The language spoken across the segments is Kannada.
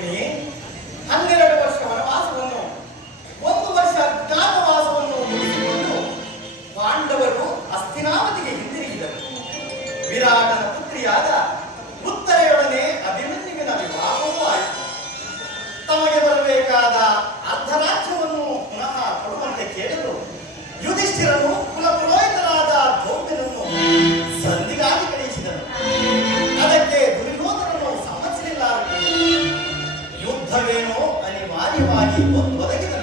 ರುಕ್ಮಿಣಿ ಹನ್ನೆರಡು ವರ್ಷ ವನವಾಸವನ್ನು ಒಂದು ವರ್ಷ ಅಜ್ಞಾತವಾಸವನ್ನು ಮುಗಿಸಿಕೊಂಡು ಪಾಂಡವರು ಅಸ್ಥಿನಾವತಿಗೆ ಹಿಂದಿರುಗಿದರು. ವಿರಾಟನ ಪುತ್ರಿಯಾದ యుద్ధమేనో అని వారి వారి ఒదగిన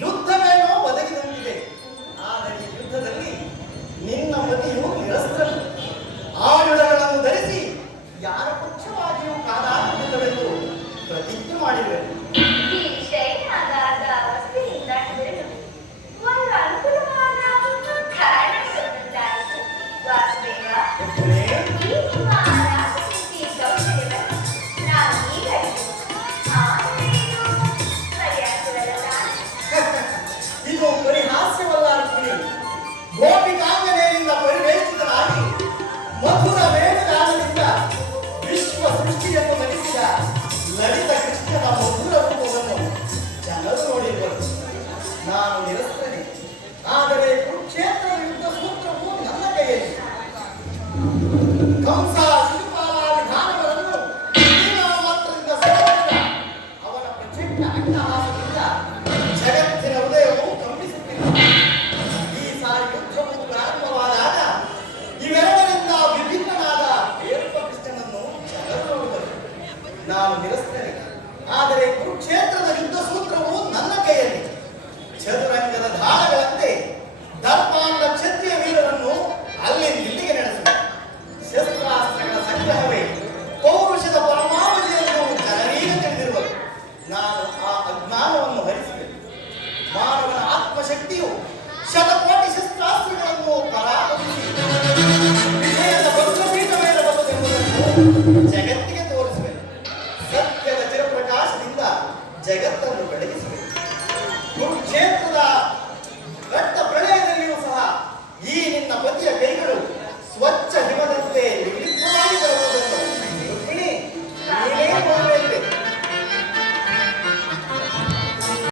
ಯುದ್ಧವೇನೋ ಒದಗಿದಂತಿದೆ. ಆದರೆ ಈ ಯುದ್ಧದಲ್ಲಿ ನಿನ್ನ ಪತಿಯು ನಿರಸ್ತ್ರ ಆಯುಧಗಳನ್ನು ಧರಿಸಿ ಯಾರ ಪಕ್ಷವಾಗಿಯೂ ಕಾದಾಡುತ್ತಿದ್ದವೆಂದು ಪ್ರತಿಜ್ಞೆ ಮಾಡಿರುವೆ ನಾನು ನಿಲ್ಲಿಸ್ತೇನೆ ಆದರೆ ಕುರುಕ್ಷೇತ್ರ ಯುದ್ಧ ಸೂತ್ರವು ನನ್ನ ಕೈಯಲ್ಲಿ. ಕಂಸ ಶಿಶುಪಾಲ ಮಾತ್ರದಿಂದ ಜಗತ್ತಿನ ಹೃದಯವು ಕಂಪಿಸುತ್ತಿಲ್ಲ ಈ ಸಾರಿ ಯುದ್ಧವು ಪ್ರಾರಂಭವಾದಾಗ ಇವೆರಡರಿಂದ ವಿಭಿನ್ನನಾದ ಬೇರೂಪ ಕೃಷ್ಣನನ್ನು ಜನರು ನೋಡಿದರು. ನಾನು ನಿಲ್ಲಿಸ್ತೇನೆ ಆದರೆ ಶಕ್ತಿಯು ಶತಕೋಟಿ ಶಸ್ತ್ರಾಸ್ತ್ರಗಳನ್ನು ಕರಾಗುತ್ತಿದೆ ವಿಜಯದ ಬದುಕು ಪೀಠವೇರಬಹುದು ಜಗತ್ತಿಗೆ